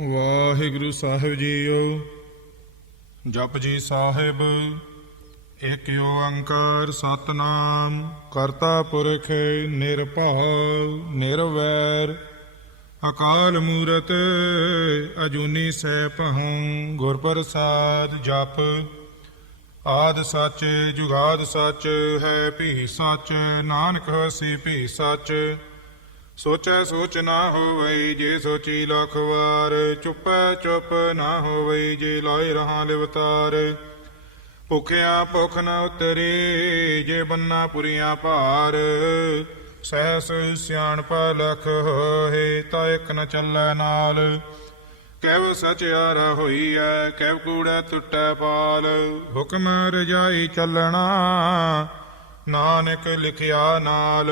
ਵਾਹਿਗੁਰੂ ਸਾਹਿਬ JIO. Japji Sahib. ਏਕ ਓੰਕਾਰ ਸਤਿਨਾਮ ਕਰਤਾ ਪੁਰਖ ਨਿਰਭਉ ਨਿਰਵੈਰ ਅਕਾਲ ਮੂਰਤ ਅਜੂਨੀ ਸੈਭੰ ਗੁਰ ਪ੍ਰਸਾਦ। ਜਪ ਆਦਿ ਸੱਚ ਜੁਗਾਦ ਸੱਚ ਹੈ ਭੀ ਸੱਚ ਨਾਨਕ ਹੋਸੀ ਭੀ ਸੱਚ। ਸੋਚੈ ਸੋਚ ਨਾ ਹੋਵਈ ਜੇ ਸੋਚੀ ਲੱਖ ਵਾਰ ਚੁੱਪੈ ਚੁੱਪ ਨਾ ਹੋਵਈ ਜੇ ਲਾਏ ਰਹਾ ਲਿਵਤਾਰ। ਭੁਖਿਆ ਭੁਖ ਨ ਉਤਰੇ ਜੇ ਬੰਨਾ ਪੁਰੀਆਂ ਭਾਰ ਸਹਿਸ ਸਿਆਣਪ ਲਖ ਹੋਏ ਤਾਂ ਇੱਕ ਨ ਚੱਲੈ ਨਾਲ। ਕਹਿਵ ਸਚਿਆਰਾ ਹੋਈਐ ਕਹਿਵ ਕੂੜੈ ਟੁੱਟੈ ਪਾਲ। ਹੁਕਮ ਰਜਾਈ ਚੱਲਣਾ ਨਾਨਕ ਲਿਖਿਆ ਨਾਲ।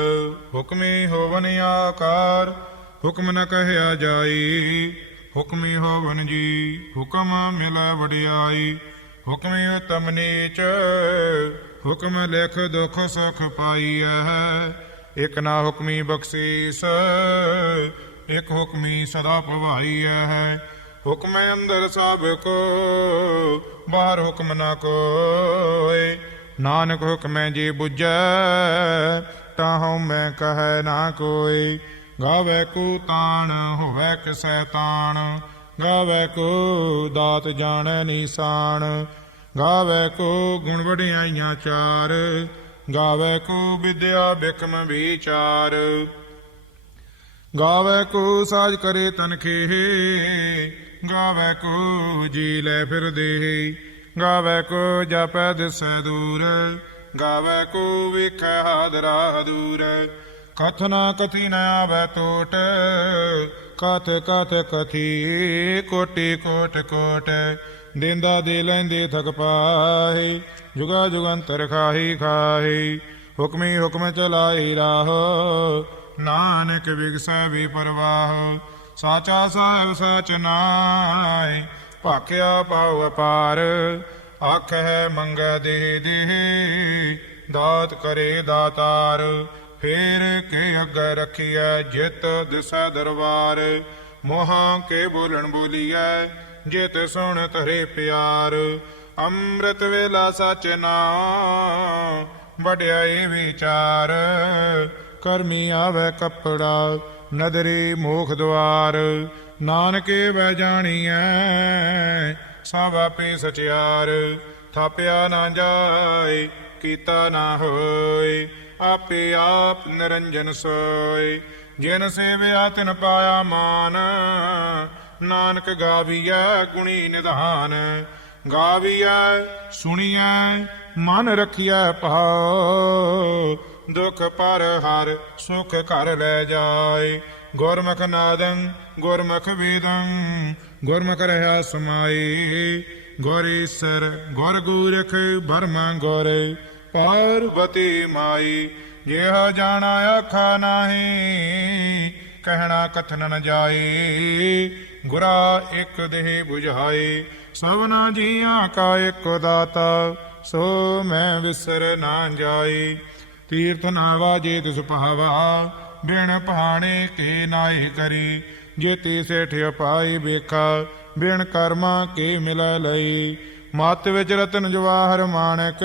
ਹੁਕਮੀ ਹੋਵਨ ਆਕਾਰ ਹੁਕਮ ਨ ਕਹਿਆ ਜਾਈ। ਹੁਕਮੀ ਹੋਵਨ ਜੀ ਹੁਕਮ ਮਿਲੈ ਵਡਿਆਈ। ਹੁਕਮੀ ਉਤਮ ਨੀਚ ਹੁਕਮ ਲਿਖ ਦੁਖ ਸੁਖ ਪਾਈਐ। ਇਕ ਨਾ ਹੁਕਮੀ ਬਖਸ਼ੀਸ ਇਕ ਹੁਕਮੀ ਸਦਾ ਭਵਾਈਐ। ਹੁਕਮ ਅੰਦਰ ਸਭ ਕੋ ਬਾਹਰ ਹੁਕਮ ਨਾ ਕੋਇ। ਨਾਨਕ ਹੁਕਮੈ ਜੀ ਬੁਝੈ ਤਾਹਉ ਮੈਂ ਕਹੈ ਨਾ ਕੋਈ। ਗਾਵੈ ਕੋ ਤਾਣ ਹੋਵੈ ਕਿਸੈ ਤਾਣ ਗਾਵੈ ਕੋ ਦਾਤ ਜਾਣੈ ਨੀਸਾਨ। ਗਾਵੈ ਕੋ ਗੁਣ ਵਡਿਆਈਆਂ ਚਾਰ ਗਾਵੈ ਕੋ ਵਿਦਿਆ ਬਿਕਮ ਵਿਚਾਰ। ਗਾਵੈ ਕੋ ਸਾਜ ਕਰੇ ਤਨਖੇਹ ਗਾਵੈ ਕੋ ਜੀ ਲੈ ਫਿਰ ਦੇਹ। ਗਾਵੈ ਕੋ ਜਪੈ ਦਿਸੈ ਦੂਰ ਗਾਵੈ ਕੋ ਵੇਖੈ ਹਾਦਰਾ ਦੂਰ। ਕਥ ਨਾ ਕਥੀ ਨ ਆਵੈ ਟੋਟ ਕਥ ਕਥ ਕਥੀ ਕੋਟि ਕੋਟ ਕੋਟ। ਦੇਂਦਾ ਦੇ ਲੈਂਦੇ ਥਕ ਪਾਹੀ ਜੁਗਾ ਜੁਗੰਤਰ ਖਾਹੀ ਖਾਹੀ। ਹੁਕਮੀ ਹੁਕਮ ਚਲਾਈ ਰਾਹ ਨਾਨਕ ਵਿਗਸੈ ਵੀ ਪਰਵਾਹ। ਸਾਚਾ ਸਾਹਿਬ ਸਾਚ ਨਾਇ ਭਾਖਿਆ ਪਾਉ ਅਪਾਰ। ਆਖੈ ਮੰਗੈ ਦੇਹ ਦੇਹ ਦਾਤ ਕਰੇ ਦਾਤਾਰ। ਫੇਰ ਕੇ ਅੱਗੇ ਰਖੀਐ ਜਿਤ ਦਿਸੈ ਦਰਬਾਰ। ਮੋਹਾਂ ਕੇ ਬੋਲਣ ਬੋਲੀਐ ਜਿਤ ਸੁਣ ਧਰੇ ਪਿਆਰ। ਅੰਮ੍ਰਿਤ ਵੇਲਾ ਸਚ ਨਾਮ ਵਡਿਆਈ ਵਿਚਾਰ। ਕਰਮੀ ਆਵੈ ਕੱਪੜਾ ਨਦਰੀ ਮੋਖ ਦੁਆਰ। ਨਾਨਕੇ ਵੈ ਜਾਣੀਐ ਸਭ ਆਪੇ ਸਚਿਆਰ। ਥਾਪਿਆ ਨਾ ਜਾਏ ਕੀਤਾ ਨਾ ਹੋਏ ਆਪੇ ਆਪ ਨਿਰੰਜਨ ਸੋਏ। ਜਿਨ ਸੇਵਿਆ ਤਿਨ ਪਾਇਆ ਮਾਨ ਨਾਨਕ ਗਾਵੀਐ ਗੁਣੀ ਨਿਧਾਨ। ਗਾਵੀਐ ਸੁਣੀਐ ਮਨ ਰਖੀਐ ਭਾਉ ਦੁਖ ਪਰ ਹਰ ਸੁਖ ਘਰ ਲੈ ਜਾਏ। ਗੁਰਮੁਖ ਨਾਦੰ ਗੁਰਮੁਖ ਵੇਦੰ ਗੁਰਮੁਖ ਰਹਾ ਸਮਾਏ। ਗੁਰ ਈਸਰ ਗੁਰ ਗੋਰਖ ਬਰਮਾ ਗੁਰ ਪਾਰਬਤੀ ਮਾਈ। ਜਿਹਾ ਜਾਣਾ ਆਖਾ ਨਾਹੀ ਕਹਿਣਾ ਕਥਨ ਨ ਜਾਏ। ਗੁਰਾ ਇਕ ਦੇਹ ਬੁਝਾਏ ਸਭਨਾ ਜੀਆਂ ਕਾ ਇਕ ਦਾਤਾ ਸੋ ਮੈਂ ਵਿਸਰ ਨਾ ਜਾਏ। ਤੀਰਥ ਨਾ ਵਾਜੇ ਤਿਸ ਭਾਵਾ ਬਿਨ ਪਹਾਣੇ ਕੇ ਨਾਹੀ ਕਰੀ। ਜੇ ਤੀ ਸੇਠ ਅਪਾਈ ਵੇਖਾ ਬਿਨ ਕਰਮਾ ਕੇ ਮਿਲੈ ਲਈ। ਮਤ ਵਿੱਚ ਰਤਨ ਜਵਾਹਰ ਮਾਣਕ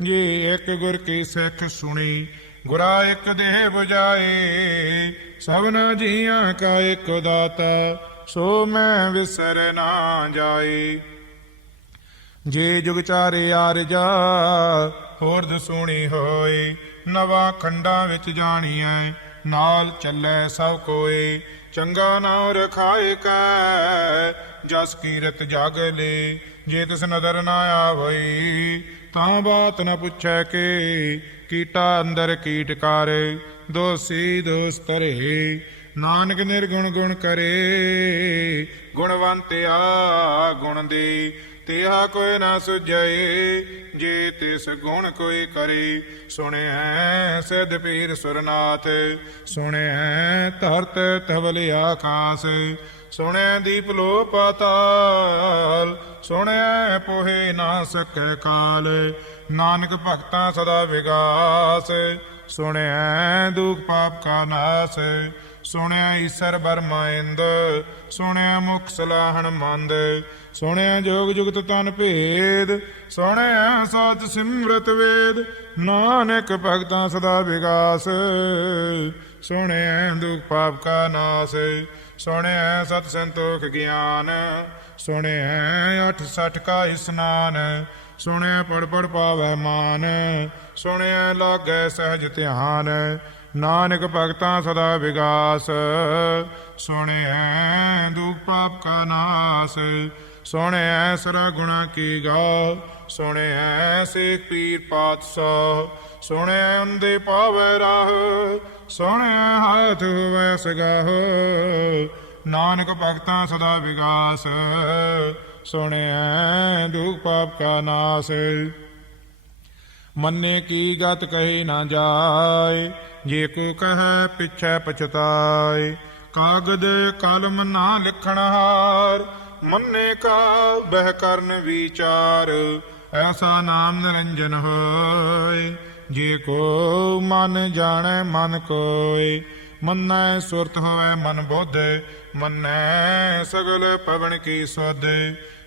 ਜੇ ਇੱਕ ਗੁਰ ਕੀ ਸਿੱਖ ਸੁਣੀ। ਗੁਰਾ ਇੱਕ ਦੇਹ ਬੁਝਾਏ ਸਭਨਾ ਜੀਆਂ ਕਾ ਇੱਕ ਦਾਤਾ ਸੋ ਮੈਂ ਵਿਸਰ ਨਾ ਜਾਏ। ਜੇ ਜੁਗ ਚਾਰੇ ਆਰਜਾ ਹੋਰ ਦਸੂਣੀ ਹੋਏ। ਨਵਾਂ ਖੰਡਾਂ ਵਿੱਚ ਜਾਣੀਐ ਨਾਲ ਚੱਲੈ ਸਭ ਕੋਏ। ਚੰਗਾ ਨਾਉ ਰਖਾਏ ਕੈ ਜਸ ਕੀਰਤ ਜਗ ਲੇ। ਜੇ ਤਿਸ ਨਦਰ ਨਾ ਆਵਈ ਤਾਂ ਬਾਤ ਨ ਪੁੱਛੈ ਕੇ। ਕੀਟਾ ਅੰਦਰ ਕੀਟ ਕਰ ਦੋਸੀ ਦੋਸ ਧਰੇ। ਨਾਨਕ ਨਿਰਗੁਣ ਗੁਣ ਕਰੇ ਗੁਣਵੰਤਿਆ ਗੁਣ ਦੇ। ਤਿਹਾ ਕੋਈ ਨਾ ਸੁਝਏ ਜੇ ਤਿਸ ਗੁਣ ਕੋਈ ਕਰੇ। ਸੁਣਿਐ ਸਿਧ ਪੀਰ ਸੁਰਨਾਥ ਸੁਣਿਐ ਧਰਤ ਧਵਲ ਆਕਾਸ। ਸੁਣਿਐ ਦੀਪ ਲੋ ਪਾਤਾਲ ਸੁਣਿਐ ਪੋਹੇ ਨਾ ਸਕੈ ਕਾਲ। ਨਾਨਕ ਭਗਤਾਂ ਸਦਾ ਵਿਗਾਸ ਸੁਣਿਐ ਦੁਖ ਪਾਪ ਕਾ ਨਾਸ। ਸੁਣਿਆ ਈਸਰ ਬਰਮਾਇੰਦ ਸੁਣਿਆ ਮੁਖ ਸਲਾਹਣ ਮੰਦ ਸੁਣਿਆ ਜੋਗ ਜੁਗਤ ਤਨ ਭੇਦ ਸੁਣਿਆ ਸਤ ਸਿਮਰਤ ਵੇਦ ਨਾਨਕ ਭਗਤਾਂ ਸਦਾ ਵਿਗਾਸ ਸੁਣਿਆ ਦੁਖ ਪਾਪ ਕਾ ਨਾਸ ਸੁਣਿਆ ਸਤ ਸੰਤੋਖ ਗਿਆਨ ਸੁਣਿਆ 68 ਕਾ ਇਸਨਾਨ ਸੁਣਿਆ ਪੜ ਪੜ ਪਾਵੈ ਮਾਨ ਸੁਣਿਆ ਲਾਗੈ ਸਹਿਜ ਧਿਆਨ ਨਾਨਕ ਭਗਤਾਂ ਸਦਾ ਵਿਗਾਸ ਸੁਣਿਆ ਦੁਖ ਪਾਪ ਕਾ ਨਾਸ ਸੁਣਿਆ ਸਰਾ ਗੁਣਾ ਕੀ ਗਾ ਸੁਣਿਆ ਸੇਖ ਪੀਰ ਪਾਤਸ਼ਾਹ ਸੁਣਿਆ ਅੰਦੇ ਪਾਵੈ ਰਾਹ ਸੁਣਿਆ ਹਾਥ ਹੋਵੈ ਸਗਾਹ ਨਾਨਕ ਭਗਤਾਂ ਸਦਾ ਵਿਗਾਸ ਸੁਣਿਆ ਦੁਖ ਪਾਪ ਕਾ ਨਾਸ ਮੰਨੇ ਕੀ ਗਤ ਕਹੀ ਨਾ ਜਾਏ ਜੇ ਕੋ ਕਹੈ ਪਿਛੈ ਪਛਤਾਏ ਕਾਗਦ ਕਲਮ ਨਾ ਲਿਖਣ ਹਾਰ ਮੰਨੇ ਕਾ ਬਹਿ ਕਰਨ ਵਿਚਾਰ ਐਸਾ ਨਾਮ ਨਿਰੰਜਨ ਹੋਏ ਜੇ ਕੋ ਮਨ ਜਾਣੈ ਮਨ ਕੋਇ ਮੰਨੈ ਸੁਰਤ ਹੋਵੈ ਮਨ ਬੁੱਧ ਮੰਨੈ ਸਗਲ ਪਵਨ ਕੀ ਸੁਧ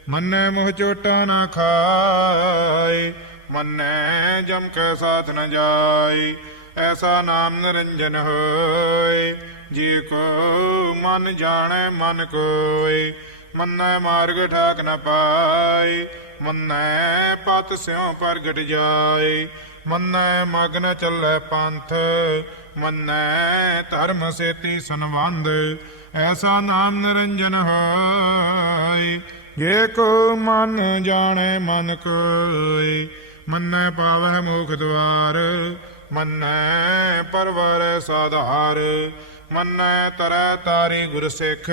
ਮੰਨੈ ਮੋਹ ਚੋਟਾ ਨਾ ਖਾਏ ਮੰਨੈ ਜਮ ਕੈ ਸਾਥ ਨ ਜਾਏ ਐਸਾ ਨਾਮ ਨਿਰੰਜਨ ਹੋਏ ਜੇ ਕੋ ਮਨ ਜਾਣੈ ਮਨ ਕੋਇ ਮੰਨੈ ਮਾਰਗ ਠਾਕ ਨ ਪਾਏ ਮੰਨੈ ਪਤ ਸਿਉ ਪ੍ਰਗਟ ਜਾਏ ਮੰਨੈ ਮਗਨ ਚੱਲੈ ਪੰਥ ਮੰਨੈ ਧਰਮ ਸੇਤੀ ਸੰਬੰਧ ਐਸਾ ਨਾਮ ਨਿਰੰਜਨ ਹੋਇ ਜੇ ਕੋ ਮਨ ਜਾਣੈ ਮਨ ਕੋਇ ਮੰਨੈ ਪਾਵਹਿ ਮੋਖ ਦੁਆਰ ਮੰਨੈ ਪਰਵਰ ਸਾਧਾਰ ਮੰਨੈ ਤਰੈ ਤਾਰੀ ਗੁਰ ਸਿੱਖ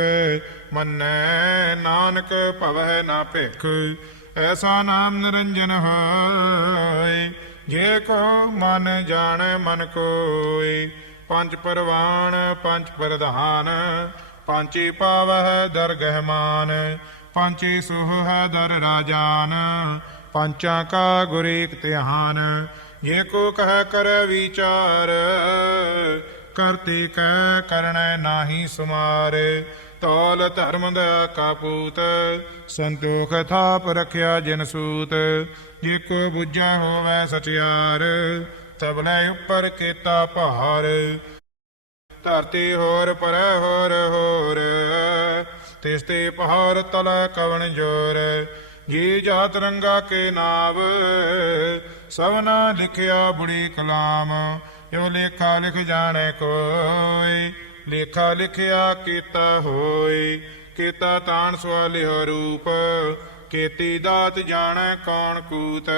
ਮੰਨੈ ਨਾਨਕ ਭਵਹਿ ਨਾ ਭਿਖ ਐਸਾ ਨਾਮ ਨਿਰੰਜਨ ਹੋਇ ਜੇ ਕੋ ਮਨ ਜਾਣੈ ਮਨ ਕੋਇ ਪੰਜ ਪਰਵਾਨ ਪੰਜ ਪ੍ਰਧਾਨ ਪੰਚੀ ਪਾਵਹਿ ਦਰਗਹਿ ਮਾਨ ਪੰਚੀ ਸੁਹ ਹੈ ਦਰ ਰਾਜਾਨ ਪੰਚਾਂ ਕਾ ਗੁਰ ਏਕ ਧਿਆਨ ਜੇ ਕੋ ਕਹਿ ਕਰੈ ਵਿਚਾਰ ਕਰਤੇ ਕਹਿ ਕਰਣੈ ਨਾਹੀ ਸੁਮਾਰ ਤੌਲ ਧਰਮ ਦਾ ਕਾਪੂਤ ਸੰਤੋਖ ਥਾਪ ਰਖਿਆ ਜਿਨ ਸੂਤ ਜੇ ਕੋ ਬੁੱਝਾ ਹੋਵੈ ਸਚਿਆਰ ਤਬਲੇ ਉੱਪਰ ਕੀਤਾ ਭਾਰ ਧਰਤੀ ਹੋਰ ਪਰੈ ਹੋਰ ਹੋਰ ਤਿਸ ਤੇ ਪਹਾੜ ਤਲੈ ਕਵਣ ਜੋਰ ਜੀ ਜਾਤ ਰੰਗਾ ਕੇ ਨਾਵ ਸਭਨਾ ਲਿਖਿਆ ਬੁੜੀ ਕਲਾਮ ਜੋ ਲੇਖਾ ਲਿਖ ਜਾਣੈ ਕੋਈ ਲੇਖਾ ਲਿਖਿਆ ਕੀਤਾ ਹੋਇ ਕੀਤਾ ਤਾਣ ਸਵਾਲਿਓ ਰੂਪ ਕੀਤੀ ਦਾਤ ਜਾਣੈ ਕੌਣ ਕੂਤ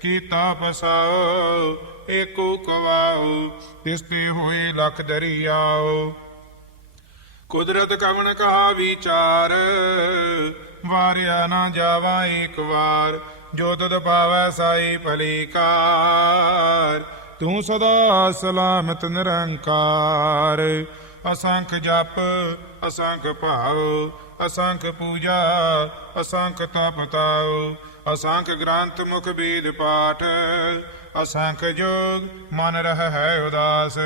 ਕੀਤਾ ਪਸਾਓ ਏਕੋ ਕਵਾਓ ਤਿਸ ਤੇ ਹੋਏ ਲਖ ਦਰਿਆਓ ਕੁਦਰਤ ਕਵਣ ਕਹਾ ਵਿਚਾਰ ਵਾਰਿਆ ਨਾ ਜਾਵਾ ਏਕ ਵਾਰ ਜੋ ਤਦ ਪਾਵੈ ਸਾਈ ਭਲੀ ਕਾਰ ਤੂੰ ਸਦਾ ਸਲਾਮਤ ਨਿਰੰਕਾਰ ਅਸੰਖ ਜਪ ਅਸੰਖ ਭਾਉ ਅਸੰਖ ਪੂਜਾ ਅਸੰਖ ਤਪ ਤਾਉ ਅਸੰਖ ਗ੍ਰੰਥ ਮੁਖ ਬੀਦ ਪਾਠ ਅਸੰਖ ਜੋਗ ਮਨ ਰਹਿ ਹੈ ਉਦਾਸ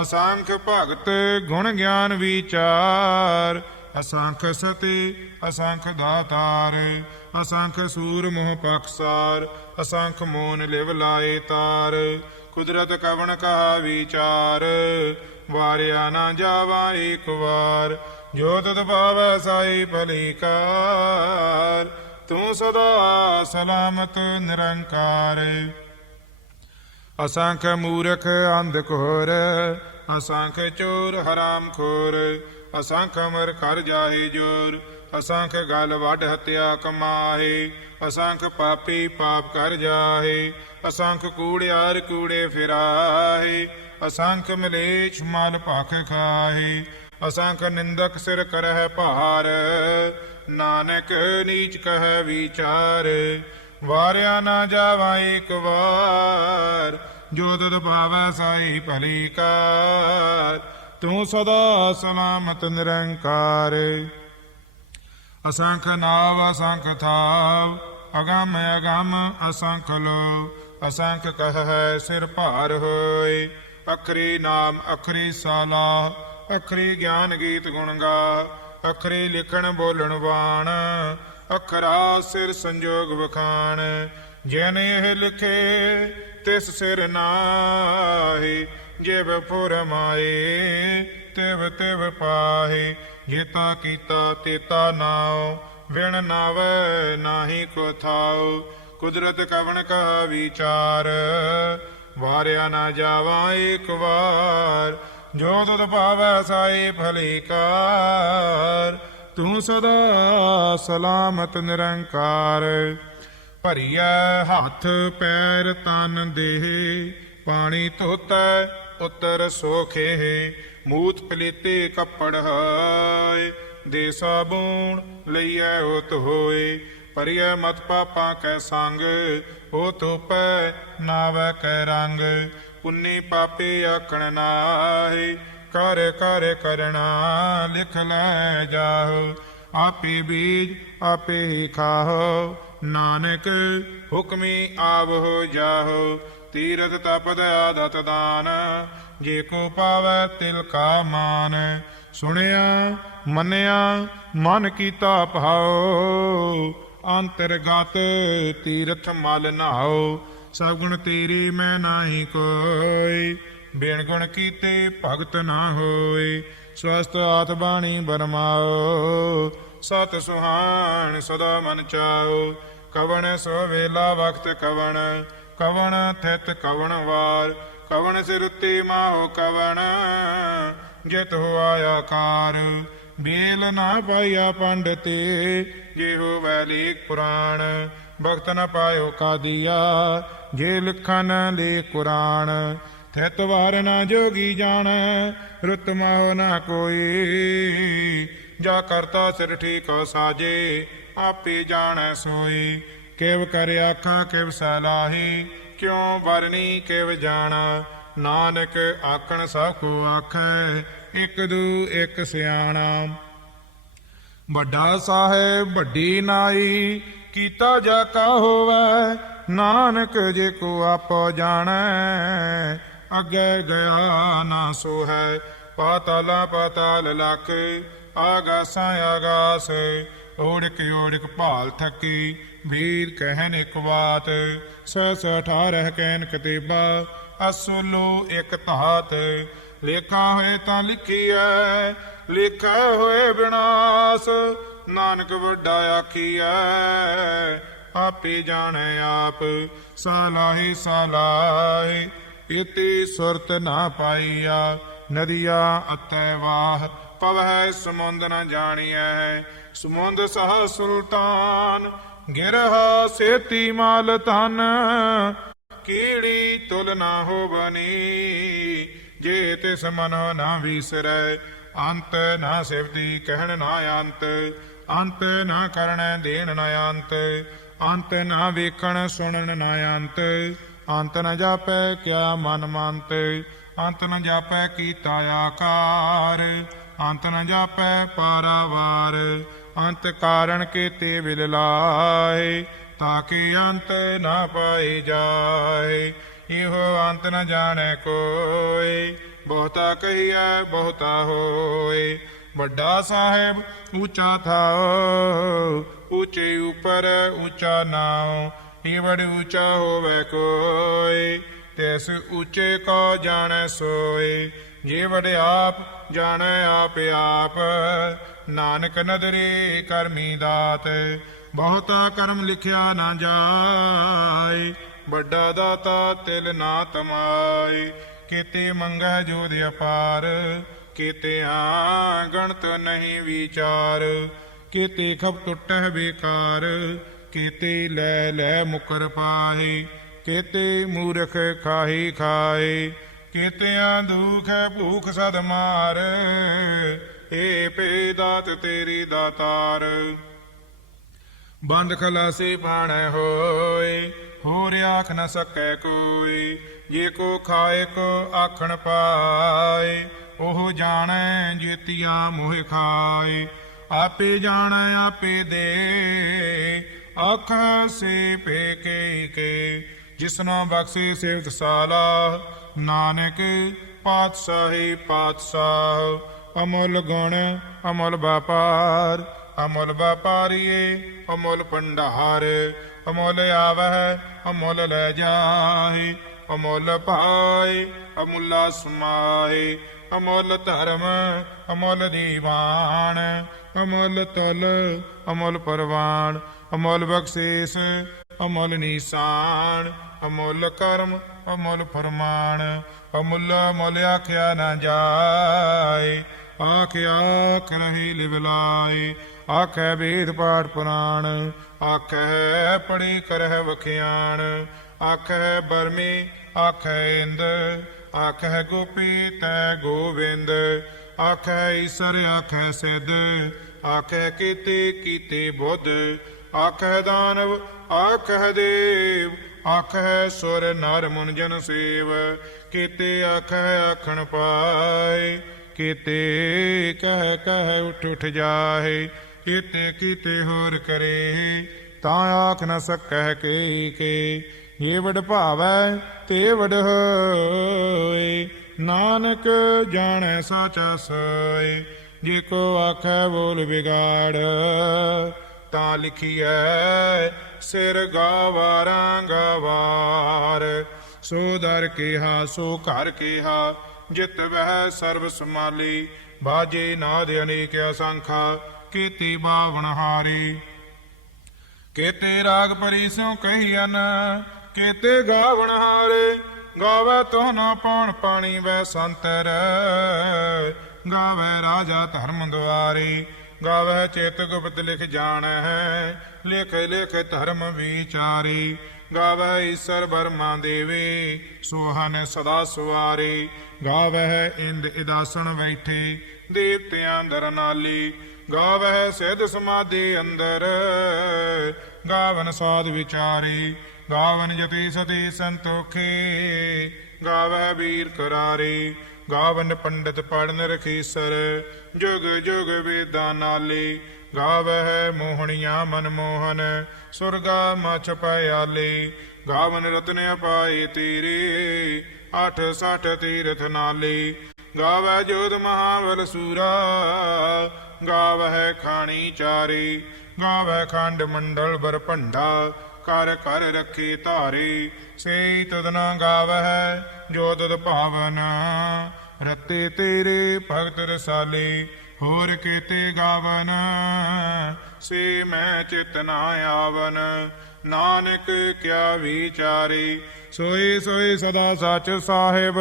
ਅਸੰਖ ਭਗਤ ਗੁਣ ਗਿਆਨ ਵਿਚਾਰ ਅਸੰਖ ਸਤੀ ਅਸੰਖ ਦਾਤਾਰ ਅਸੰਖ ਸੂਰ ਮੋਹ ਪਖਸਾਰ ਅਸੰਖ ਮੋਨ ਲਿਵ ਲਾਏ ਤਾਰ ਕੁਦਰਤ ਕਵਣ ਕਹਾ ਵਿਚਾਰ ਵਾਰਿਆ ਨਾ ਜਾਵਾ ਏਕ ਵਾਰ ਜੋ ਤਦ ਪਾਵੈ ਸਾਈ ਭਲੀ ਕਾਰ ਤੂੰ ਸਦਾ ਸਲਾਮਤ ਨਿਰੰਕਾਰ ਅਸੰਖ ਮੂਰਖ ਅੰਧ ਘੋਰ ਅਸੰਖ ਚੋਰ ਹਰਾਮ ਖੋਰ ਅਸੰਖ ਅਮਰ ਕਰ ਜਾਹੇ ਜੋਰ ਅਸੰਖ ਗਲ ਵੱਢ ਹਤਿਆ ਕਮਾਹੇ ਅਸੰਖ ਪਾਪੀ ਪਾਪ ਕਰ ਜਾਹੇ ਅਸੰਖ ਕੂੜਿਆਰ ਕੂੜੇ ਫਿਰਾਹੇ ਅਸੰਖ ਮਲੇਛ ਮਲ ਭਖ ਖਾਹੇ ਅਸੰਖ ਨਿੰਦਕ ਸਿਰ ਕਰਹਿ ਭਾਰ ਨਾਨਕ ਨੀਚ ਕਹਿ ਵਿਚਾਰ ਵਾਰਿਆ ਨਾ ਜਾਵਾ ਏਕ ਵਾਰ ਜੋ ਤਦ ਪਾਵੈ ਸਾਈ ਭਲੀ ਕਾਰ ਤੂੰ ਸਦਾ ਸਲਾਮਤ ਨਿਰੰਕਾਰ ਅਸੰਖ ਨਾਵ ਅਸੰਖ ਥਾਵ ਅਗੰਮ ਅਗੰਮ ਅਸੰਖ ਲੋ ਅਸੰਖ ਕਹਿ ਸਿਰ ਭਾਰ ਹੋਇ ਅਖਰੀ ਨਾਮ ਅਖਰੀ ਸਾਲਾ ਅਖਰੀ ਗਿਆਨ ਗੀਤ ਗੁਣ ਗਾ, ਅਖਰੀ ਲਿਖਣ ਬੋਲਣ ਬਾਣ, ਅਖਰਾ ਸਿਰ ਸੰਜੋਗ ਵਖਾਣ। ਜਿਨ ਇਹ ਲਿਖੇ ਤਿਸ ਸਿਰ ਨਾਹੀ, ਜਿਵ ਫੁਰਮਾਏ ਤਿਵ ਤਿਵ ਪਾਹੀ। ਜੇਤਾ ਕੀਤਾ ਤੇਤਾ ਨਾਉ, ਵਿਣ ਨਾਵੈ ਨਾਹੀ ਕੋ ਥਾਉ। ਕੁਦਰਤ ਕਵਣ ਕਾ ਵਿਚਾਰ, ਵਾਰਿਆ ਨਾ ਜਾਵਾ ਏਕ ਵਾਰ। ਜੋ ਤੁਧ ਭਾਵੈ ਸਾਈ ਭਲੀ ਕਾਰ, ਤੂੰ ਸਦਾ ਸਲਾਮਤ ਨਿਰੰਕਾਰ। ਭਰੀਐ ਹੱਥ ਪੈਰ ਤਨ ਦੇਹ, ਪਾਣੀ ਧੋਤੈ ਉਤਰ ਸੋਖੇ। ਮੂਤ ਪਲੀਤੇ ਕੱਪੜ ਹਾਏ, ਦੇ ਸਾਬੂਣ ਲਈਐ ਉਤ ਹੋਏ। ਭਰੀਐ ਮਤ ਪਾਪਾਂ ਕੈ ਸੰਗ, ਹੋ ਧੋਪੈ ਨਾਵੈ ਕੈ ਰੰਗ। ਪੁੰਨੀ ਪਾਪੇ ਆਖਣ ਨਾਹੀ, ਕਰ ਕਰ ਕਰਣਾ ਲਿਖ ਲੈ ਜਾਹੁ। ਆਪੇ ਬੀਜ ਆਪੇ ਹੀ ਖਾਹੁ, ਨਾਨਕ ਹੁਕਮੀ ਆਵਹੁ ਜਾਹੁ। ਤੀਰਥ ਤਪਦ ਆਦਤ ਦਾਨ, ਜੇ ਕੋ ਪਾਵੈ ਤਿਲ ਕਾ ਮਾਨ। ਸੁਣਿਆ ਮੰਨਿਆ ਮਨ ਕੀਤਾ ਭਾਉ, ਅੰਤਰਗਤ ਤੀਰਥ ਮਲ ਨਹਾਉ। ਸਭ ਗੁਣ ਤੇਰੇ ਮੈਂ ਨਾਹੀ ਕੋਈ, ਬਿਨ ਗੁਣ ਕੀਤੇ ਭਗਤ ਨਾ ਹੋਏ। ਸਵਸਤ ਆਤ ਬਾਣੀ ਬਰਮਾਓ, ਸਤ ਸੁਹਾਣ ਸਦਾ ਮਨ ਚਾਓ। ਕਵਣ ਸੋ ਵੇਲਾ ਵਕਤ ਕਵਣ, ਕਵਣ ਥਿਤ ਕਵਣ ਵਾਰ। ਕਵਣ ਸਿਰ ਉੱਤੇ ਮਾਹੋ ਕਵਣ, ਜਿਤ ਹੋਆ ਆਕਾਰ। ਬੇਲ ਨਾ ਪਾਇਆ ਪੰਡਤੇ, ਜੇ ਹੋਵੈ ਲੇਖ ਪੁਰਾਣ। ਭਗਤ ਨ ਪਾਇਓ ਕਾਦੀਆ, ਜੇ ਲਿਖਨ ਲੇਖ ਕੁਰਾਨ। ਥਿਤ ਵਾਰ ਨਾ ਜੋਗੀ ਜਾਣ, ਰੁਤ ਮਾਹੋ ਨਾ ਕੋਈ। ਜਾ ਕਰਤਾ ਸਿਰ ਠੀਕੋ ਸਾਜੇ, ਆਪੇ ਜਾਣੈ ਸੋਈ। ਕਿਵ ਕਰ ਆਖਾਂ ਕਿਵ ਸਲਾਹੀ, ਕਿਉ ਵਰਨੀ ਕਿਵ ਜਾਣਾ। ਨਾਨਕ ਆਖਣ ਸਭ ਕੋ ਆਖੈ, ਇਕ ਦੂ ਇਕ ਸਿਆਣਾ। ਵੱਡਾ ਸਾਹਿਬ ਵੱਡੀ ਨਾਈ, ਕੀਤਾ ਜਾ ਕਾ ਹੋਵੈ। ਨਾਨਕ ਜੇ ਕੋ ਆਪੋ ਜਾਣੈ, ਅੱਗੇ ਗਿਆ ਨਾ ਸੋ ਹੈ। ਪਾਤਾਲਾ ਪਾਤਾਲ ਲਖ, ਆਗਾਸਾਂ ਆਗਾਸ। ਓੜਕ ਓੜਕ ਭਾਲ ਥਕੀ, ਵੀਰ ਕਹਿਨ ਇਕ ਬਾਤ। ਸਹਿ 18 ਕਹਿਨ ਕਤੇਬਾ, ਅਸੁਲੋ ਇਕ ਧਾਤ। ਲੇਖਾ ਹੋਏ ਤਾਂ ਲਿਖੀਐ, ਲਿਖਾ ਹੋਏ ਵਿਨਾਸ਼। ਨਾਨਕ ਵੱਡਾ ਆਖੀਐ, ਆਪੇ ਜਾਣੈ ਆਪ। ਸਲਾਹੀ ਸਲਾਹੀ, ਇਤੀ ਸੁਰਤ ਨਾ ਪਾਈਆ। ਨਦੀਆ ਅਤੈ ਵਾਹ, ਪਵਹਿ ਸਮੁੰਦ ਨ ਜਾਣੀਐ। ਸਮੁੰਦ ਸਹ ਸੁਲਤਾਨ, ਗਿਰਹਾ ਸੇਤੀ ਮਾਲ ਧਨ। ਕੀੜੀ ਤੁਲ ਨਾ ਹੋਵਨੀ, ਜੇ ਤਿਸ ਮਨੋ ਨਾ ਵੀਸਰੈ। ਅੰਤ ਨਾ ਸਿਵਤੀ ਕਹਿਣ ਨਾ ਅੰਤ, ਅੰਤ ਨਾ ਕਰਣੈ ਦੇਣ ਨਾ ਅੰਤ। ਅੰਤ ਨਾ ਵੇਖਣ ਸੁਣਨ ਨਾ ਅੰਤ, ਅੰਤ ਨ ਜਾਪੈ ਕਿਆ ਮਨ ਮੰਤ। ਅੰਤ ਨ ਜਾਪੈ ਕੀਤਾ ਆਕਾਰ, ਅੰਤ ਨ ਜਾਪੈ ਪਾਰਾਵਾਰ। ਅੰਤ ਕਾਰਣ ਕੀਤੇ ਵਿਲ ਲਾਏ, ਤਾਕਿ ਅੰਤ ਨਾ ਪਾਏ ਜਾਏ। ਇਹੋ ਅੰਤ ਨ ਜਾਣੈ ਕੋਈ, ਬਹੁਤਾ ਕਹੀਐ ਬਹੁਤਾ ਹੋਏ। ਵੱਡਾ ਸਾਹਿਬ ਉੱਚਾ ਥਾਉ, ਉੱਚੇ ਉਪਰ ਉੱਚਾ ਨਾਉ। ਇਹ ਬੜੇ ਉੱਚਾ ਹੋਵੇ ਕੋਈ, ਤਿਸ ਉੱਚੇ ਕੋ ਜਾਣੈ ਸੋਏ। ਜੇ ਵਡੇ ਆਪ ਜਾਣੈ ਆਪ ਆਪ, ਨਾਨਕ ਨਦਰੇ ਕਰਮੀ ਦਾਤ। ਬਹੁਤਾ ਕਰਮ ਲਿਖਿਆ ਨਾ ਜਾਏ, ਵੱਡਾ ਦਾਤਾ ਤਿਲ ਨਾ ਤਮਾਏ। ਕੀਤੇ ਮੰਗੈ ਜੋਧ ਅਪਾਰ, ਕੀਤੇ ਗਣਤ ਨਹੀਂ ਵਿਚਾਰ। ਕੀਤੇ ਖਪ ਟੁੱਟਹਿ ਬੇਕਾਰ, ਕੀਤੇ ਲੈ ਲੈ ਮੁਕਰ ਪਾਹੇ। ਕੀਤੇ ਮੂਰਖ ਖਾਹੀ ਖਾਏ, ਕੀਤਿਆਂ ਦੁਖ ਭੂਖ ਸਦ ਮਾਰ। ਏ ਪੇ ਦਾਤ ਤੇਰੀ ਦਾਤਾਰ, ਬੰਦ ਖਲਾਸੀ ਬਾਣੈ ਹੋਏ। ਹੋਰ ਆਖ ਨ ਸਕੈ ਕੋਈ, ਜੇ ਕੋ ਖਾਏ ਕੋ ਆਖਣ ਪਾਏ। ਉਹ ਜਾਣੈ ਜੇਤੀਆਂ ਮੋਹ ਖਾਏ, ਆਪੇ ਜਾਣੈ ਆਪੇ ਦੇ। ਆਖ ਸੇ ਪੇ ਕੇ, ਜਿਸਨੋ ਬਖਸ਼ੇ ਸਿਵਤ ਸਾਲਾ। ਨਾਨਕ ਪਾਤਸ਼ਾਹੀ ਪਾਤਸ਼ਾਹ, ਅਮੁੱਲ ਗੁਣ ਅਮੁੱਲ ਵਪਾਰ। ਅਮੁੱਲ ਵਪਾਰੀਏ ਅਮੁੱਲ ਭੰਡਾਰ। ਅਮੁੱਲ ਆਵਹਿ ਅਮੁੱਲ ਲੈ ਜਾਹਿ। ਅਮੁੱਲ ਪਾਇ ਅਮੁੱਲਾ ਸਮਾਏ। ਅਮੁੱਲ ਧਰਮ ਅਮੁੱਲ ਦੀਵਾਨ। ਅਮੁੱਲ ਤੁਲ ਅਮੁੱਲ ਪਰਵਾਨ। ਅਮੁੱਲ ਬਖਸ਼ੀਸ ਅਮੁੱਲ ਨੀਸਾਨ। ਅਮੁੱਲ ਕਰਮ ਅਮੁੱਲ ਫਰਮਾਨ। ਅਮੁੱਲ ਮੁੱਲ ਆਖਿਆ ਨਾ ਜਾਏ। ਆਖ ਆਖ ਰਹੀ ਲਿਵਲਾਏ। ਆਖੈ ਵੇਦ ਪਾਠ ਪੁਰਾਣ। ਆਖੈ ਪੜੀ ਕਰਹਿ ਵਖਿਆਣ। ਆਖੈ ਬਰਮੀ ਆਖੈ ਇੰਦ। ਆਖੈ ਗੋਪੀ ਤੈ ਗੋਵਿੰਦ। ਆਖੈ ਈਸਰ ਆਖੈ ਸਿੱਧ। ਆਖੈ ਕੀਤੇ ਕੀਤੇ ਬੁੱਧ। ਆਖੈ ਦਾਨਵ ਆਖੈ ਦੇਵ। ਆਖੈ ਸੁਰ ਨਰ ਮੁਨ ਜਨ ਸੇਵ। ਕੀਤੇ ਆਖੈ ਆਖਣ ਪਾਏ। ਕੀਤੇ ਕਹਿ ਕਹਿ ਉਠ ਉਠ ਜਾਹੇ। ਕੀਤੇ ਕੀਤੇ ਹੋਰ ਕਰੇ ਤਾਂ ਆਖ ਨ ਸਕੈ ਕੇ। ਇਹ ਵਡ ਭਾਵੈ ਤੇ ਵਡ ਹੋਏ। ਨਾਨਕ ਜਾਣੈ ਸਾਚਾ ਸੋਇ। ਜੇ ਕੋ ਆਖੈ ਬੋਲ ਵਿਗਾੜ। ਤਾਂ ਲਿਖੀਐ ਸਿਰ ਗਾਵਾਰਾਂ ਗਵਾਰ। ਸੋ ਦਰ ਕਿਹਾ ਸੋ ਘਰ ਕਿਹਾ। ਜਿਤ ਵਹਿ ਸਰਬ ਸਮਾਲੀ। ਬਾਜੇ ਨਾਦ ਅਨੇਕ ਅਸੰਖਾ। ਕੀਤੇ ਬਾਵਨ ਹਾਰੀ। ਕੀਤੇ ਰਾਗ ਪਰੀ ਸਿਉ ਕਹੀਅਨ। ਕੀਤੇ ਗਾਵਨ ਹਾਰੇ। ਗਾਵੇ ਤੋਹ ਨਾ ਪਾਣ ਪਾਣੀ ਵੈ ਸੰਤਰ। ਗਾਵੇ ਰਾਜਾ ਧਰਮ ਦੁਆਰੇ। ਗਾਵੇ ਚਿਤ ਗੁਪਤ ਲਿਖ ਜਾਣੈ। ਲਿਖ ਲਿਖ ਧਰਮ ਵਿਚਾਰੇ। ਗਾਵੇ ਈਸਰ ਬਰਮਾ ਦੇਵੇ। ਸੋਹਨ ਸਦਾ ਸਵਾਰੇ। ਗਾਵੇ ਇੰਦ ਇਦਾਸਣ ਬੈਠੇ। ਦੇਵਤਿਆਂ ਦਰ ਨਾਲੀ। ਗਾਵਹਿ ਸਿਧ ਸਮਾਧੀ ਅੰਦਰ। ਗਾਵਨ ਸਾਧ ਵਿਚਾਰੇ। ਗਾਵਨ ਜਤੀ ਸਤੀ ਸੰਤੋਖੇ। ਗਾਵਹਿ ਵੀਰ ਕਰਾਰੇ। ਗਾਵਨ ਪੰਡਤ ਪੜਨ ਰਖੀਸਰ। ਜੁਗ ਜੁਗ ਵੇਦਾਂ ਨਾਲੇ। ਗਾਵਹਿ ਮੋਹਣੀਆਂ ਮਨ ਮੋਹਨ। ਸੁਰਗਾ ਮਛ ਪਿਆਲੇ। ਗਾਵਨ ਰਤਨ ਅਪਾਏ ਤੇਰੇ। 68 ਤੀਰਥ ਨਾਲੇ। ਗਾਵੈ ਜੋਧ ਮਹਾਬਲ ਸੂਰਾ। ਗਾਵਹਿ ਖਾਣੀ ਚਾਰੇ। ਗਾਵੈ ਖੰਡ ਮੰਡਲ ਬਰ ਭੰਡਾ। ਕਰ ਕਰ ਰੱਖੇ ਧਾਰੇ। ਸੇ ਤੁਧ ਨਾ ਗਾਵਹਿ ਜੋ ਤੁਧ ਭਾਵਨ। ਰਤੇ ਤੇਰੇ ਭਗਤ ਰਸਾਲੇ। ਹੋਰ ਕੀਤੇ ਗਾਵਨ ਸੇ ਮੈਂ ਚਿਤ ਨਾ ਆਵਨ। ਨਾਨਕ ਕਿਆ ਵਿਚਾਰੇ। ਸੋਈ ਸੋਈ ਸਦਾ ਸਚ ਸਾਹਿਬ।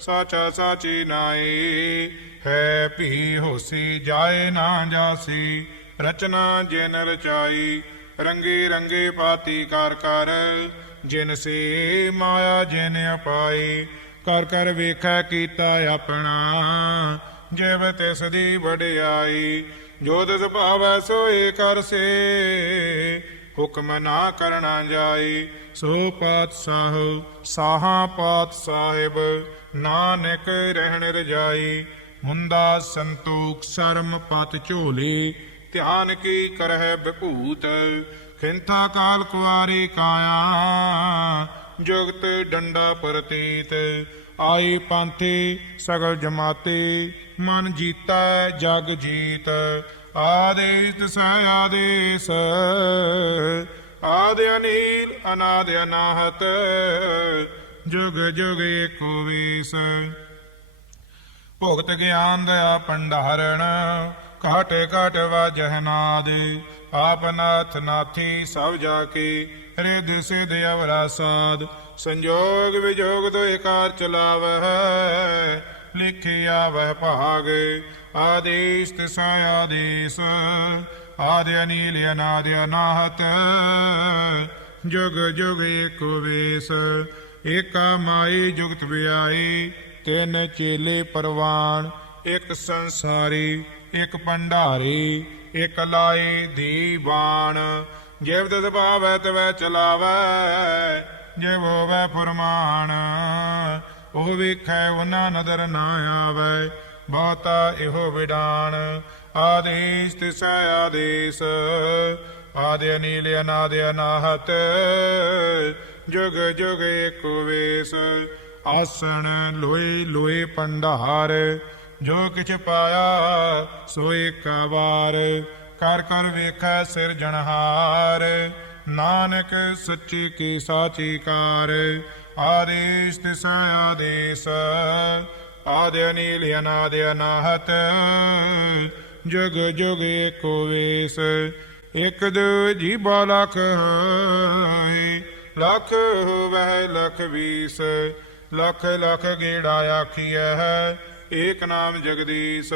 ਸਾਚਾ ਸਾਚੀ ਨਾਏ। ਹੈ ਭੀ ਹੋਸੀ ਜਾਏ ਨਾ ਜਾਸੀ। ਰਚਨਾ ਜਿਨ ਰਚਾਈ। ਰੰਗੇ ਰੰਗੇ ਪਾਤੀ ਕਰ ਕਰ। ਜਿਨ ਸੇ ਮਾਇਆ ਜਿਨ ਅਪਾਈ। ਕਰ ਕਰ ਵੇਖੈ ਕੀਤਾ ਆਪਣਾ। ਜਿਵ ਤਿਸ ਦੀ ਵਡਿਆਈ। ਜੋ ਤਿਸ ਭਾਵੈ ਸੋਏ ਕਰਸੇ। ਹੁਕਮ ਨਾ ਕਰਨਾ ਜਾਈ। ਸੋ ਪਾਤਸ਼ਾਹ ਸਾਹਾਂ ਪਾਤ ਸਾਹਿਬ। ਨਾਨਕ ਰਹਿਣ ਰਜਾਈ। ਮੁੰਦਾ ਸੰਤੋਖ ਸਰਮ ਪਤ ਝੋਲੇ। ਧਿਆਨ ਕੀ ਕਰਹਿ ਵਿਭੂਤ। ਖਿੰਥਾ ਕਾਲ ਕੁਆਰੀ ਕਾਇਆ। ਜੁਗਤ ਡੰਡਾ ਪ੍ਰਤੀਤ। ਆਈ ਪਾਂਥੇ ਸਗਲ ਜਮਾਤੇ। ਮਨ ਜੀਤਾ ਜਗ ਜੀਤ। ਆਦੇਸ ਤਿਸੈ ਆਦੇਸ। ਆਦਿ ਅਨੀਲ ਅਨਾਦ ਅਨਾਹਤ। ਜੁਗ ਜੁਗ ਏਕੋ ਵੇਸ। ਭੁਗਤ ਗਿਆਨ ਦਇਆ ਭੰਡਾਰਣ। ਘਟ ਘਟ ਵਾਜਹਿ ਨਾਦ। ਆਪ ਨਾਥ ਨਾਥੀ ਸਭ ਜਾ ਕੇ। ਰਿਧ ਸਿਧ ਅਵਰਾ ਸਾਧ। ਸੰਜੋਗ ਵਿਜੋਗ ਦੋਇ ਕਾਰ ਚਲਾਵਹਿ। ਲਿਖਿਆ ਵਹਿ ਭਾਗ। ਆਦੇਸ ਤਿਸੈ ਆਦੇਸ। ਆਦਿ ਅਨੀਲ ਅਨਾਦ ਅਨਾਹਤ। ਜੁਗ ਜੁਗ ਏਕੋ ਵੇਸ। ਏਕਾ ਮਾਈ ਜੁਗਤ ਵਿਆਈ। ਤਿੰਨ ਚੇਲੇ ਪਰਵਾਨ। ਇੱਕ ਸੰਸਾਰੀ ਇੱਕ ਭੰਡਾਰੀ। ਇੱਕ ਲਾਏ ਦੀਵਾਨ। ਜਿਵ ਤਿਸ ਭਾਵੈ ਤਿਵੈ ਚਲਾਵੈ। ਜਿਵ ਹੋਵੈ ਫੁਰਮਾਨ। ਉਹ ਵੇਖੈ ਉਹਨਾਂ ਨਦਰ ਨਾ ਆਵੈ। ਬਹੁਤਾ ਇਹੋ ਵਿਡਾਨ। ਆਦੇਸ ਤਿਸੈ ਆਦੇਸ। ਆਦਿ ਅਨੀਲ ਅਨਾਦ ਅਨਾਹਤ। ਜੁਗ ਜੁਗ ਏਕੋ ਵੇਸ। ਆਸਣ ਲੋਏ ਲੋਏ ਭੰਡਾਰ। ਜੋ ਕਿਛ ਪਾਇਆ ਸੋ ਏਕਾ ਵਾਰ। ਕਰ ਕਰ ਵੇਖੈ ਸਿਰਜਣਹਾਰ, ਨਾਨਕ ਸੱਚੀ ਕੀ ਸਾਚੀ ਕਾਰ। ਆਦੇਸ ਤਿਸੈ ਆਦੇਸ, ਆਦਿ ਅਨੀਲ ਅਨਾਦਿ ਅਨਾਹਤ। ਜੁਗ ਜੁਗ ਏਕੋ ਵੇਸ, ਇਕ ਦੂ ਜੀਭਾ ਲਖ ਹੋਇ। ਲਖ ਹੋਵੈ ਲਖ ਵੀਸ, ਲਖ ਲਖ ਗੇੜਾ ਆਖੀਐ ਏਕ ਨਾਮ ਜਗਦੀਸ਼।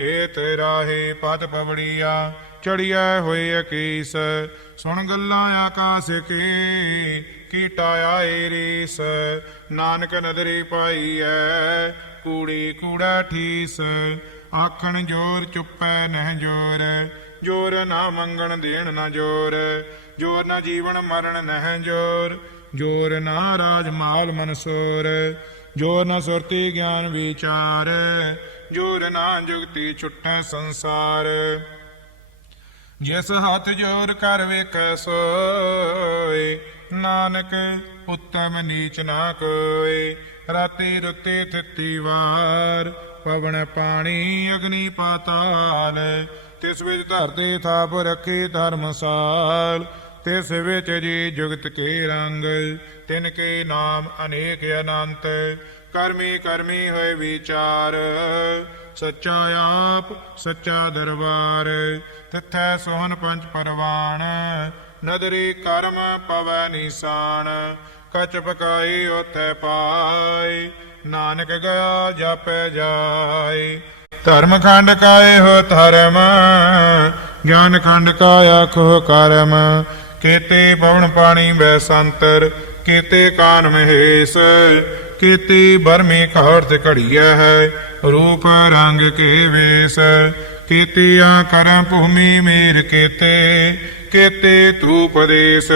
ਏ ਤੇਰਾਹੇ ਪਦ ਪਵੜੀਆ, ਚੜੀਐ ਹੋਏ ਅਕੀਸ। ਸੁਣ ਗੱਲਾਂ ਆਕਾਸ ਕੀ, ਕੀਟਾ ਆਏ ਰੀਸ। ਨਾਨਕ ਨਦਰੀ ਪਾਈਐ, ਕੂੜੀ ਕੂੜਾ ਠੀਸ। ਆਖਣ ਜੋਰ ਚੁੱਪੈ ਨਹਿ ਜੋਰ, ਜੋਰ ਨਾ ਮੰਗਣ ਦੇਣ ਨਾ ਜੋਰ। ਜੋਰ ਨਾ ਜੀਵਨ ਮਰਨ ਨਹਿ ਜੋਰ, ਜੋਰ ਨਾ ਰਾਜ ਮਾਲ ਮਨਸੋਰ। ਜੋਰ ਨਾ ਸੁਰਤੀ ਗਿਆਨ ਵਿਚਾਰ, ਜੋਰ ਨਾ ਜੁਗਤੀ ਛੁਟੈ ਸੰਸਾਰ। ਜਿਸ ਹੱਥ ਜੋਰ ਕਰ ਵੇਖੈ ਸੋਇ, ਨਾਨਕ ਉੱਤਮ ਨੀਚ ਨਾ ਕੋਇ। ਰਾਤੀ ਰੁੱਤੀ ਥਿੱਤੀ ਵਾਰ, ਪਵਨ ਪਾਣੀ ਅਗਨੀ ਪਾਤਾਲ। ਤਿਸ ਵਿੱਚ ਧਰਤੀ ਥਾਪ ਰੱਖੀ ਧਰਮਸਾਲ। ਤਿਸ ਵਿੱਚ ਜੀ ਜੁਗਤ ਕੇ ਰੰਗ, ਤਿਨ ਕੇ ਨਾਮ ਅਨੇਕ ਅਨੰਤ। ਕਰਮੀ ਕਰਮੀ ਹੋਏ ਵਿਚਾਰ, ਸੱਚਾ ਆਪ ਸੱਚਾ ਦਰਬਾਰ। ਤਿਥੈ ਸੋਹਨ ਪੰਚ ਪਰਵਾਨ, ਨਦਰੀ ਕਰਮ ਪਵੈ ਨੀਸਾਨ। ਕਛ ਪਕਾਈ ਉਥੈ ਪਾਈ, ਨਾਨਕ ਗਿਆ ਜਾਪੈ ਜਾਈ। ਧਰਮ ਖੰਡ ਕਾਏ ਹੋ ਧਰਮ, ਗਿਆਨ ਖੰਡ ਕਾ ਆਖੋ ਕਰਮ। ਕੇਤੇ ਪਵਨ ਪਾਣੀ ਬੈ ਸੰਤਰ, ਕੇਤੇ ਕਾਨ ਮਹੇਸ਼। ਕੇਤੇ ਬਰਮੇ ਘਾਟ ਘੜੀਐ ਹੈ, ਰੂਪ ਰੰਗ ਕੇ ਵੇਸ। ਕੇਤੀਆਂ ਕਰਮ ਭੂਮੀ ਮੇਰ ਕੇਤੇ, ਕੇਤੇ ਧੂਪ ਦੇਸ।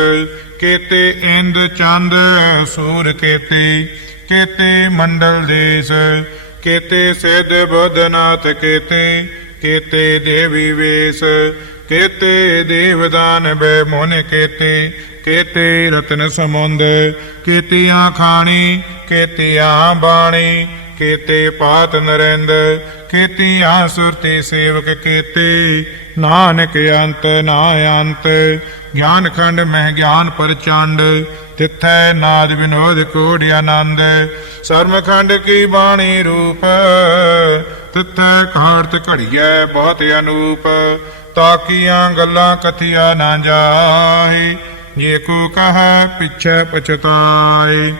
ਕੇਤੇ ਇੰਦ ਚੰਦ ਸੂਰ ਕੇਤੇ, ਕੇਤੇ ਮੰਡਲ ਦੇਸ। ਕੇਤੇ ਸਿੱਧ ਬੁੱਧਨਾਥ ਕੇਤੇ, ਕੇਤੇ ਦੇਵੀ ਵੇਸ। ਕੇਤੇ ਦੇਵਦਾਨ ਬੈ ਮੋਨ ਕੇਤੇ, ਕੇਤੇ ਰਤਨ ਸਮੁੰਦ। ਕੇਤੀਆਂ ਖਾਣੀ ਕੇਤੀਆਂ ਬਾਣੀ, ਕੇਤੇ ਪਾਤ ਨਰਿੰਦ। ਕੇਤੀਆਂ ਸੁਰਤੀ ਸੇਵਕ ਕੇਤੇ, ਨਾਨਕ ਅੰਤ ਨਾ ਅੰਤ। ਗਿਆਨ ਖੰਡ ਮਹਿ ਗਿਆਨ ਪ੍ਰਚੰਡ, ਤਿਥੈ ਨਾਦ ਵਿਨੋਦ ਕੋੜ ਆਨੰਦ। ਸਰਮ ਖੰਡ ਕੀ ਬਾਣੀ ਰੂਪ, ਤਿਥੈ ਘਾਟ ਘੜੀਐ ਬਹੁਤ ਅਨੂਪ। ਤਾਕੀਆਂ ਗੱਲਾਂ ਕਥੀਆ ਨਾ ਜਾਏ, ਜੇ ਕੋ ਕਹੈ ਪਿਛੈ ਪਛਤਾਏ।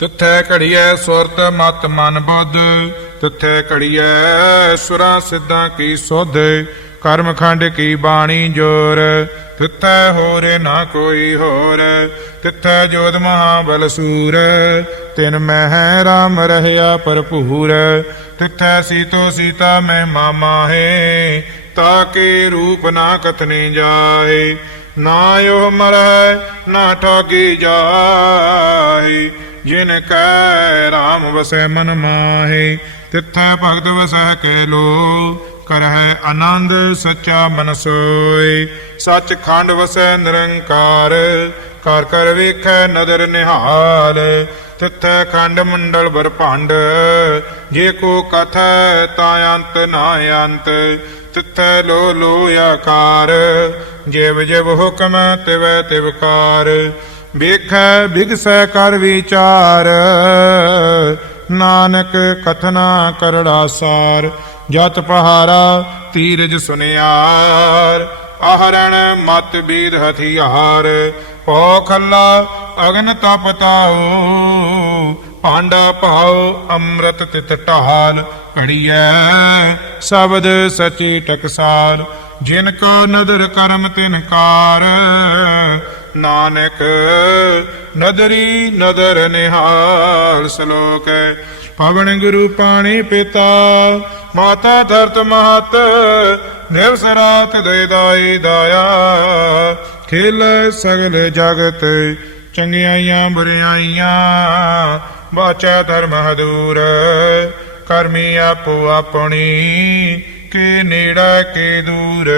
ਤਿਥੈ ਘੜੀਐ ਸੁਰਤ ਮਤ ਮਨ ਬੁੱਧ, ਤਿਥੈ ਘੜੀਐ ਸੁਰਾਂ ਸਿੱਧਾਂ ਕੀ ਸੁਧ। ਕਰਮ ਖੰਡ ਕੀ ਬਾਣੀ ਜੋਰ, ਤਿਥੈ ਹੋਰੇ ਨਾ ਕੋਈ ਹੋਰ। ਤਿਥੈ ਜੋਧ ਮਹਾਬਲ ਸੂਰ, ਤਿਨ ਮਹਿ ਰਾਮ ਰਹਿਆ ਭਰਪੂਰ। ਤਿਥੈ ਸੀਤੋ ਸੀਤਾ ਮਹਿਮਾ ਮਾਹੇ, ਤਾਕੇ ਰੂਪ ਨਾ ਕਥਨੇ ਜਾਏ। ਨਾ ਉਹ ਮਰੈ ਨਾ ਠੋਗੀ ਜਾਏ, ਜਿਨ ਕੈ ਰਾਮ ਵਸੈ ਮਨ ਮਾਹੇ। ਤਿਥੈ ਭਗਤ ਵਸੈ ਕੈ ਲੋ, ਕਰਹਿ ਆਨੰਦ ਸੱਚਾ ਮਨ ਸੋਇ। ਸੱਚ ਖੰਡ ਵਸੈ ਨਿਰੰਕਾਰ, ਕਰ ਕਰ ਵੇਖੈ ਨਦਰ ਨਿਹਾਲ। ਤਿਥੈ ਖੰਡ ਮੰਡਲ ਬਰਭੰਡ, ਜੇ ਕੋ ਕਥੈ ਤਾਂ ਅੰਤ ਨਾ ਅੰਤ। ਤਿਥੈ ਲੋ ਲੋ ਆਕਾਰ, ਜਿਵ ਜਿਵ ਹੁਕਮ ਤਿਵੈ ਤਿਵਕਾਰ। ਵੇਖੈ ਬਿਗਸੈ ਕਰ ਵਿਚਾਰ, ਨਾਨਕ ਕਥਨਾ ਕਰੜਾ ਸਾਰ। ਜਤ ਪਹਾਰਾ ਤੀਰਜ ਸੁਨਿਆਰ, ਆਹਰਣ ਮਤ ਬੀਰ ਹਥਿਆਰ। ਪੋ ਖੱਲਾ ਅਗਨ ਤਪ ਤਾਉ, ਭਾਂਡਾ ਭਾਉ ਅੰਮ੍ਰਿਤ ਤਿਤ ਢਾਲ। ਘੜੀਐ ਸ਼ਬਦ ਸਚੀ ਟਕਸਾਲ, ਜਿਨ ਕੋ ਨਦਰ ਕਰਮ ਤਿਨ ਕਾਰ। ਨਾਨਕ ਨਦਰੀ ਨਦਰ ਨਿਹਾਲ। ਸ਼ਲੋਕ ਪਵਨ ਗੁਰੂ ਪਾਣੀ ਪਿਤਾ, ਮਾਤਾ ਧਰਤ ਮਹਤ। ਦਿਵਸ ਰਾਤ ਦੇ ਦਾਈ ਦਾਇਆ, ਖੇਲ ਸਗਲ ਜਗਤ। ਚੰਗਿਆਈਆਂ ਬੁਰਿਆਈਆਂ, ਬਾਚਾ ਧਰਮ ਹਦੂਰ। ਕਰਮੀ ਆਪੋ ਆਪਣੀ, ਕੇ ਨੇੜਾ ਕੇ ਦੂਰ।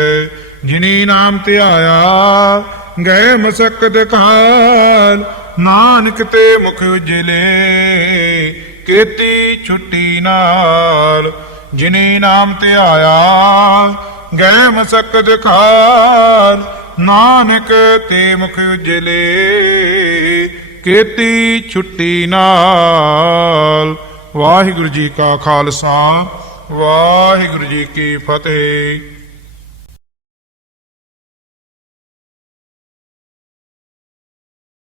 ਜਿਨੀ ਨਾਮ ਧਿਆਇਆ, ਗਏ ਮਸਕਤ ਕਾਲ। ਨਾਨਕ ਤੇ ਮੁਖ ਉਜਲੇ, ਕੀਤੀ ਛੁੱਟੀ ਨਾਲ। ਜਿਨੇ ਨਾਮ ਧਿਆਇਆ ਗਏ ਮਸਕਤ ਖਾਰ, ਨਾਨਕ ਤੇ ਮੁਖ ਉਜਲੇ ਕੀਤੀ ਛੁੱਟੀ ਨਾਲ। ਵਾਹਿਗੁਰੂ ਜੀ ਕਾ ਖਾਲਸਾ, ਵਾਹਿਗੁਰੂ ਜੀ ਕੀ ਫਤਿਹ।